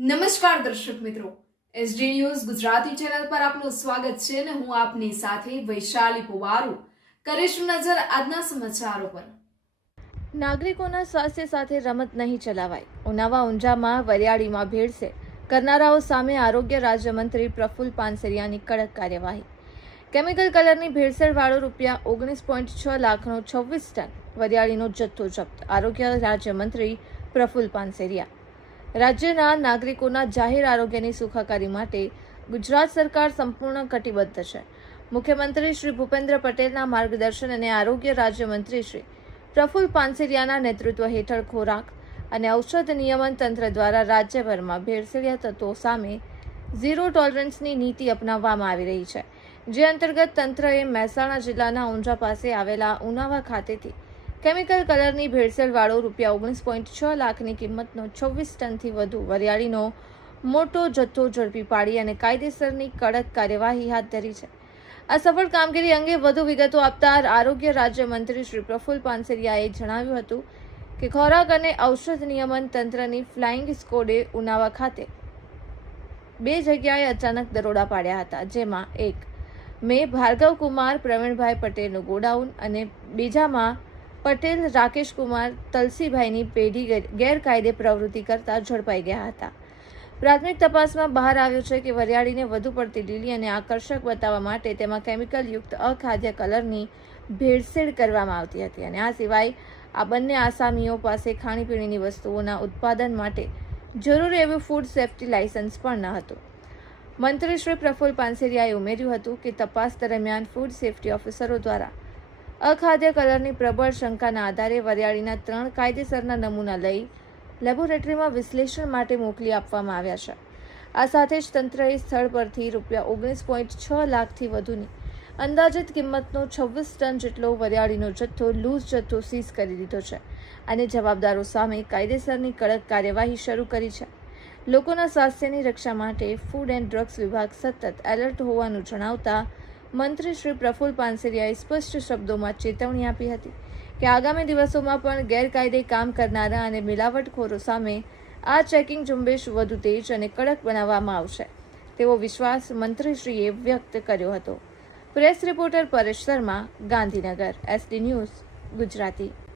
નમસ્કાર દર્શક મિત્રો, એસડી ન્યૂઝ ગુજરાતી ચેનલ પર આપનું સ્વાગત છે અને હું આપની સાથે વૈશાલી પુવારુ કરીશું નજર આજના સમાચારો પર। નાગરિકોના સ્વાસ્થ્ય સાથે રમત નહીં ચલાવાય। ઉનાવા ઊંઝામાં વરિયાળીમાં ભેળસેળ કરનારાઓ સામે આરોગ્ય રાજ્યમંત્રી પ્રફુલ્લ પાનસરિયાની કડક કાર્યવાહી। કેમિકલ કલરની ભેળસેળવાળો ₹19.6 લાખનો 26 ટન વરિયાળીનો જથ્થો જપ્ત। આરોગ્ય રાજ્યમંત્રી પ્રફુલ્લ પાનસરિયા। રાજ્યના નાગરિકોના જાહેર આરોગ્યની સુખાકારી માટે ગુજરાત સરકાર સંપૂર્ણ કટિબદ્ધ છે। મુખ્યમંત્રી શ્રી ભૂપેન્દ્ર પટેલના માર્ગદર્શન અને આરોગ્ય રાજ્યમંત્રી શ્રી પ્રફુલ્લ પાનસરિયાના નેતૃત્વ હેઠળ ખોરાક અને ઔષધ નિયમન તંત્ર દ્વારા રાજ્યભરમાં ભેળસેળિયા તત્વો સામે ઝીરો ટોલરન્સની નીતિ અપનાવવામાં આવી રહી છે, જે અંતર્ગત તંત્રએ મહેસાણા જિલ્લાના ઊંઝા પાસે આવેલા ઉનાવા ખાતેથી કેમિકલ કલરની ભેળસેળવાળો ₹19.6 લાખની કિંમતનો 26 ટનથી વધુ વરિયાળીનો મોટો જથ્થો ઝડપી પાડી અને કાયદેસરની કડક કાર્યવાહી હાથ ધરી છે। આ સફળ કામગીરી અંગે વધુ વિગતો આપતા આરોગ્ય રાજ્યમંત્રી શ્રી પ્રફુલ્લ પાનસરિયાએ જણાવ્યું હતું કે ખોરાક અને ઔષધ નિયમન તંત્રની ફ્લાઇંગ સ્કોડે ઉનાવા ખાતે 2 જગ્યાએ અચાનક દરોડા પાડ્યા હતા, જેમાં એક ભાર્ગવ કુમાર પ્રવીણભાઈ પટેલનું ગોડાઉન અને બીજામાં પટેલ રાકેશ કુમાર તલસીભાઈની પેઢી ગેરકાયદે પ્રવૃત્તિ કરતા ઝડપાઈ ગયા હતા। પ્રાથમિક તપાસમાં બહાર આવ્યું છે કે વરિયાળીને વધુ પડતી લીલી અને આકર્ષક બતાવવા માટે તેમાં કેમિકલયુક્ત અખાદ્ય કલરની ભેળસેળ કરવામાં આવતી હતી અને આ સિવાય આ બંને આસામીઓ પાસે ખાણીપીણીની વસ્તુઓના ઉત્પાદન માટે જરૂરી એવું ફૂડ સેફ્ટી લાયસન્સ પણ ન હતું। મંત્રી શ્રી પ્રફુલ્લ પાનસરિયાએ ઉમેર્યું હતું કે તપાસ દરમિયાન ફૂડ સેફ્ટી ઓફિસરો દ્વારા અખાદ્ય કલરની પ્રબળ શંકાના આધારે વરિયાળીના 3 કાયદેસરના નમૂના લઈ લેબોરેટરીમાં વિશ્લેષણ માટે મોકલી આપવામાં આવ્યા છે। આ સાથે જ તંત્રએ સ્થળ પરથી ₹19.6 લાખથી વધુની અંદાજિત કિંમતનો 26 ટન જેટલો વરિયાળીનો જથ્થો લૂઝ જથ્થો સીઝ કરી દીધો છે અને જવાબદારો સામે કાયદેસરની કડક કાર્યવાહી શરૂ કરી છે। લોકોના સ્વાસ્થ્યની રક્ષા માટે ફૂડ એન્ડ ડ્રગ્સ વિભાગ સતત એલર્ટ હોવાનું જણાવતા મંત્રી શ્રી પ્રફુલ્લ પાનસરિયાએ સ્પષ્ટ શબ્દોમાં ચેતવણી આપી હતી કે આગામી દિવસોમાં પણ ગેરકાયદે કામ કરનારા અને મિલાવટખોરો સામે આ ચેકિંગ ઝુંબેશ વધુ તેજ અને કડક બનાવવામાં આવશે તેવો વિશ્વાસ મંત્રીશ્રીએ વ્યક્ત કર્યો હતો। Press reporter Paresh Sharma, Gandhinagar, SD news Gujarati.